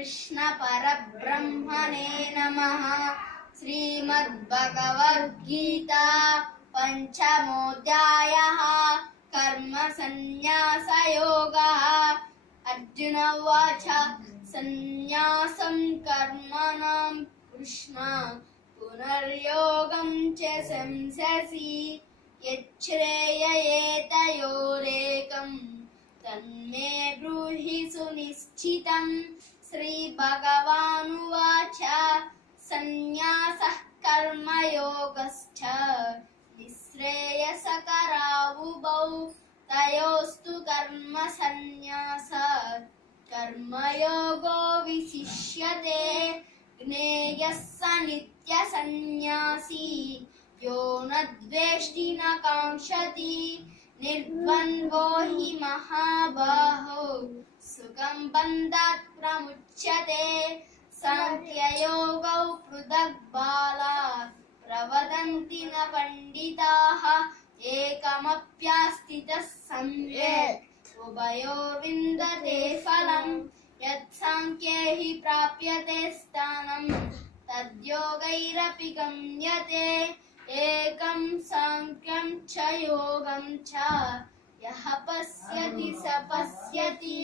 श्रीकृष्णपरब्रह्मणे नमः। श्रीमद्भगवद्गीता पञ्चमोऽध्यायः। कर्मसन्न्यासयोगः। अर्जुन उवाच, सन्न्यासं कर्मणां कृष्ण। पुनर्योगं च संससि। यच्छ्रेययेतयोरेकम् तन्मे ब्रूहि सुनिश्चितम्। श्रीभगवानुवाच सन्न्यासः कर्मयोगश्च निःश्रेयसकरावुभौ तयोस्तु कर्मसन्न्यास। कर्मयोगो विशिष्यते, ज्ञेयः स नित्यसन्न्यासी, यो न द्वेष्टि न काङ्क्षति, निर्द्वन्द्वो हि महाबाहो। सुखं बन्धात् प्रमुच्यते साङ्ख्ययोगौ पृथक् बाला प्रवदन्ति न पण्डिताः एकमप्यास्थितः सम्यक् उभयोर्विन्दते फलम् यत्साङ्ख्ये हि प्राप्यते स्थानं तद्योगैरपि गम्यते एकं साङ्ख्यं च योगं च यः पश्यति स पश्यति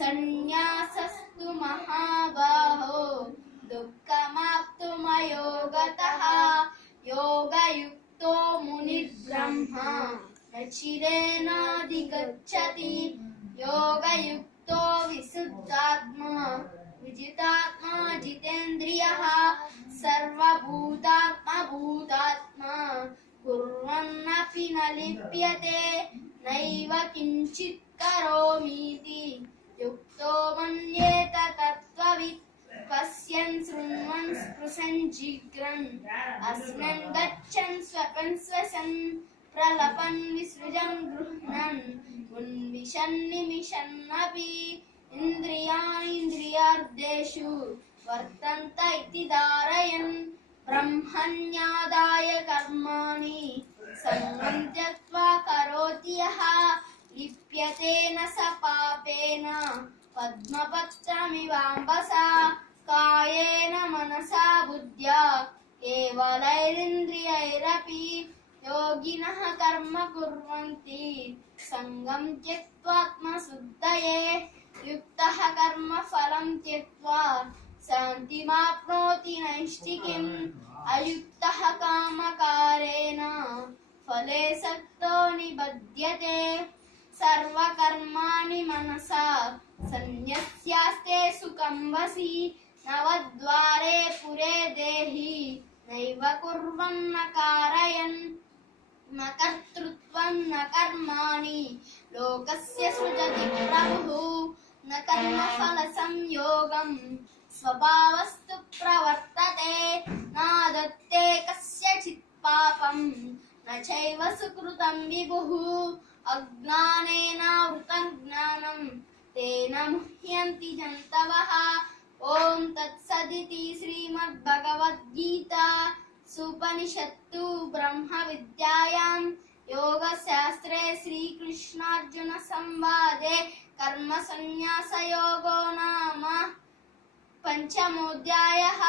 सन्न्यासस्तु महाबाहो। दुःखमाप्तुमयोगतः योगयुक्तो मुनिर्ब्रह्मा न चिरेणाधिगच्छति योगयुक्तो विशुद्धात्मा। विजितात्मा जितेन्द्रियः। सर्वभूतात्मा भूतात्मा। कुर्वन्नपि न लिप्यते। नैव किञ्चित् करोमीति। युक्तो मन्येत तत्त्ववित् पश्यन् शृण्वन् स्पृशन् जिघ्रन् अस्मन् गच्छन् स्वपन् स्वसन् प्रलपन् विसृजन् गृह्णन् उन्विशन् निमिषन्नपि इन्द्रियाणीन्द्रियार्देषु वर्तन्त इति धारयन् ब्रह्मण्यादाय कर्माणि सङ्गं त्यक्त्वा करोति यः लिप्यते न स पापेन पद्मपत्रमिवाम्बसा कायेन मनसा बुद्ध्या केवलैरिन्द्रियैरपि योगिनः कर्म कुर्वन्ति सङ्गं त्यक्त्वात्मशुद्धये युक्तः कर्मफलं त्यक्त्वा शान्तिमाप्नोति नैष्टिकीम् अयुक्तः कामकारेण फले सक्तो निबध्यते सर्वकर्माणि मनसा सन्न्यस्यास्ते सुखं वसि नवद्वारे पुरे देहि, नैव कुर्वन्न कारयन्, न कर्तृत्वं न कर्माणि। लोकस्य सृजति प्रभुः, न कर्मफलसंयोगम्। स्वभावस्तु प्रवर्तते, नादत्ते कस्यचित् पापम्। न चैव सुकृतं विभुः अज्ञानेनावृतं ज्ञानं तेन मुह्यन्ति जन्तवः ॐ तत्सदिति श्रीमद्भगवद्गीता सुपनिषत्तु ब्रह्मविद्यायां योगशास्त्रे श्रीकृष्णार्जुनसंवादे कर्मसन्न्यासयोगो नाम पञ्चमोऽध्यायः